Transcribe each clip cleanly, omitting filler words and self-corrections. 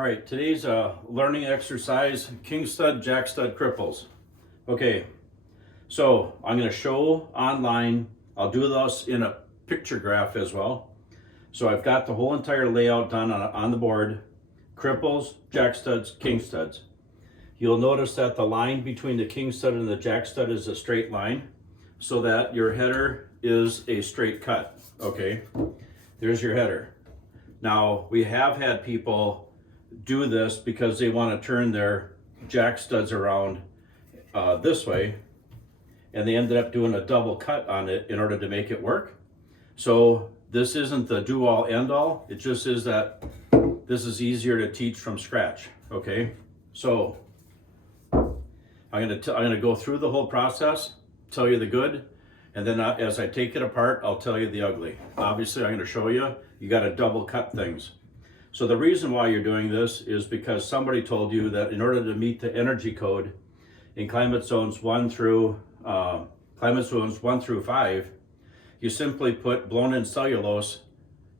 All right, today's learning exercise, king stud, jack stud, cripples. Okay, so I'm going to show online. I'll do this in a picture graph as well. So I've got the whole entire layout done on the board. Cripples, jack studs, king studs. You'll notice that the line between the king stud and the jack stud is a straight line so that your header is a straight cut. Okay, there's your header. Now, we have had people do this because they want to turn their jack studs around this way, and they ended up doing a double cut on it in order to make it work. So this isn't the do-all end-all. It just is that this is easier to teach from scratch. Okay, so I'm gonna go through the whole process, tell you the good, and then as I take it apart, I'll tell you the ugly. Obviously, I'm gonna show you got to double cut things. So the reason why you're doing this is because somebody told you that in order to meet the energy code in climate zones 1 through 5, you simply put blown-in cellulose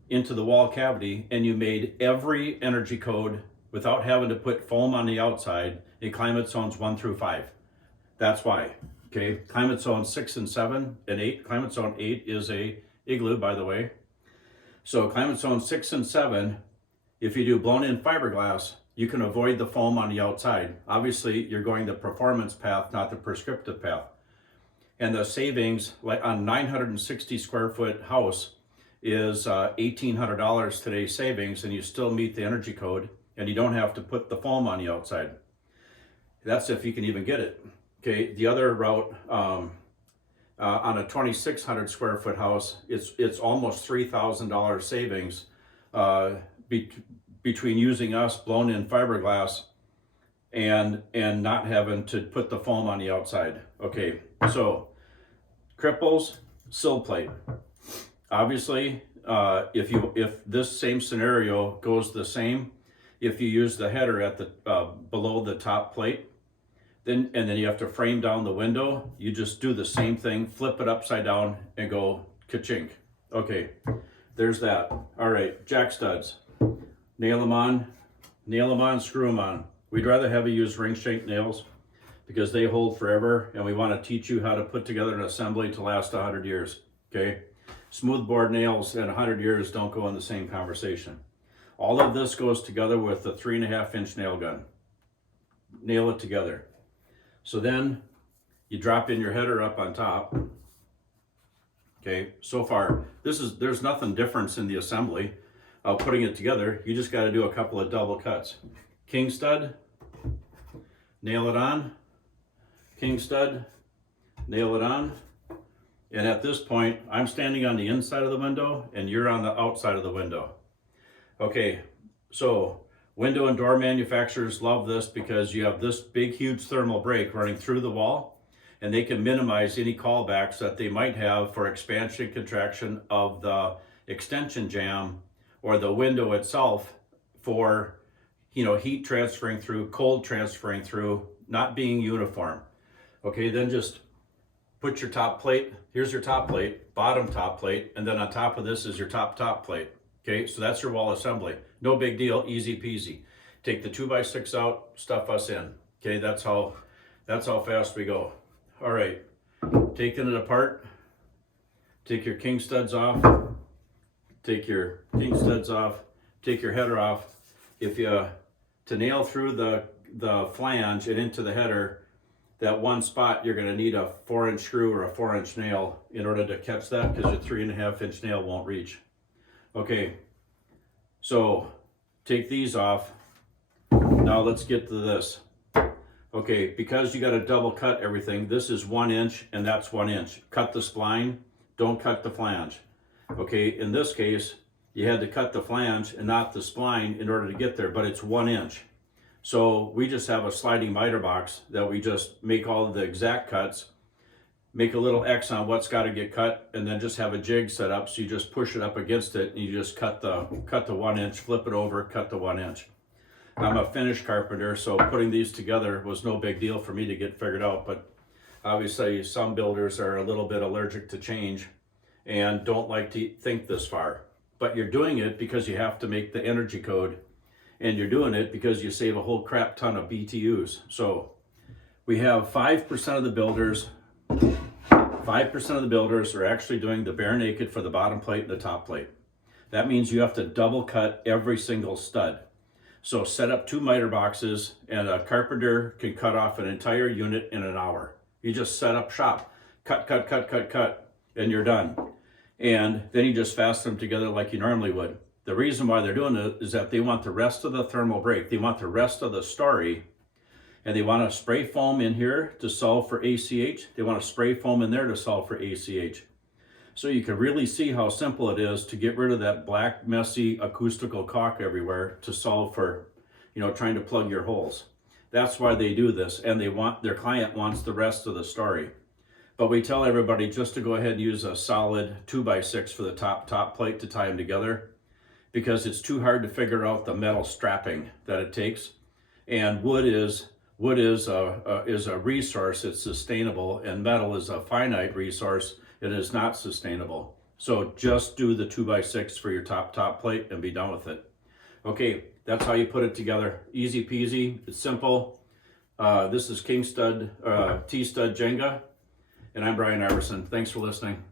into the wall cavity and you made every energy code without having to put foam on the outside in climate zones 1 through 5. That's why. Okay, climate zone 6 and 7 and 8. Climate zone 8 is a igloo, by the way. So climate zone 6 and 7, if you do blown-in fiberglass, you can avoid the foam on the outside. Obviously, you're going the performance path, not the prescriptive path. And the savings, like on 960 square foot house, is $1,800 today's savings, and you still meet the energy code, and you don't have to put the foam on the outside. That's if you can even get it. Okay, the other route, on a 2,600 square foot house, it's almost $3,000 savings between using us blown-in fiberglass and not having to put the foam on the outside. Okay, so cripples, sill plate. Obviously, if this same scenario goes the same, if you use the header at the below the top plate, and then you have to frame down the window, you just do the same thing, flip it upside down and go ka-chink. Okay, there's that. All right, jack studs. Nail them on, screw them on. We'd rather have you use ring shank nails because they hold forever, and we want to teach you how to put together an assembly to last 100 years, okay? Smooth bore nails and 100 years don't go in the same conversation. All of this goes together with the 3.5-inch nail gun. Nail it together. So then you drop in your header up on top. Okay, so far, there's nothing different in the assembly of putting it together. You just got to do a couple of double cuts. King stud, nail it on. King stud, nail it on. And at this point, I'm standing on the inside of the window and you're on the outside of the window. Okay, so window and door manufacturers love this because you have this big, huge thermal break running through the wall, and they can minimize any callbacks that they might have for expansion, contraction of the extension jamb or the window itself for, heat transferring through, cold transferring through, not being uniform. Okay, then just put your top plate. Here's your top plate, bottom top plate, and then on top of this is your top plate. Okay, so that's your wall assembly. No big deal, easy peasy. Take the 2x6 out, stuff us in. Okay, that's how fast we go. All right, taking it apart, take your king studs off, take your king studs off, take your header off. To nail through the flange and into the header, that one spot, you're gonna need a 4-inch screw or a 4-inch nail in order to catch that because your 3.5-inch nail won't reach. Okay, so take these off. Now let's get to this. Okay, because you got to double cut everything, this is 1 inch and that's 1 inch. Cut the spline, don't cut the flange. Okay, in this case, you had to cut the flange and not the spline in order to get there, but it's 1 inch. So we just have a sliding miter box that we just make all of the exact cuts, make a little X on what's got to get cut, and then just have a jig set up. So you just push it up against it and you just cut the 1 inch, flip it over, cut the 1 inch. I'm a finish carpenter, so putting these together was no big deal for me to get figured out, but obviously some builders are a little bit allergic to change and don't like to think this far. But you're doing it because you have to make the energy code And you're doing it because you save a whole crap ton of BTUs. So we have 5% of the builders, 5% of the builders are actually doing the bare naked for the bottom plate and the top plate. That means you have to double cut every single stud. So set up 2 miter boxes, and a carpenter can cut off an entire unit in an hour. You just set up shop, cut, cut, cut, cut, cut, and you're done. And then you just fasten them together like you normally would. The reason why they're doing it is that they want the rest of the thermal break. They want the rest of the story, and they want a spray foam in here to solve for ACH. They want a spray foam in there to solve for ACH. So you can really see how simple it is to get rid of that black, messy, acoustical caulk everywhere to solve for, trying to plug your holes. That's why they do this, and their client wants the rest of the story. But we tell everybody just to go ahead and use a solid 2x6 for the top plate to tie them together, because it's too hard to figure out the metal strapping that it takes. And wood is a resource. It's sustainable, and metal is a finite resource. It is not sustainable. So just do the 2x6 for your top plate and be done with it. Okay, that's how you put it together. Easy peasy. It's simple. This is Tstud Jenga, and I'm Brian Iverson. Thanks for listening.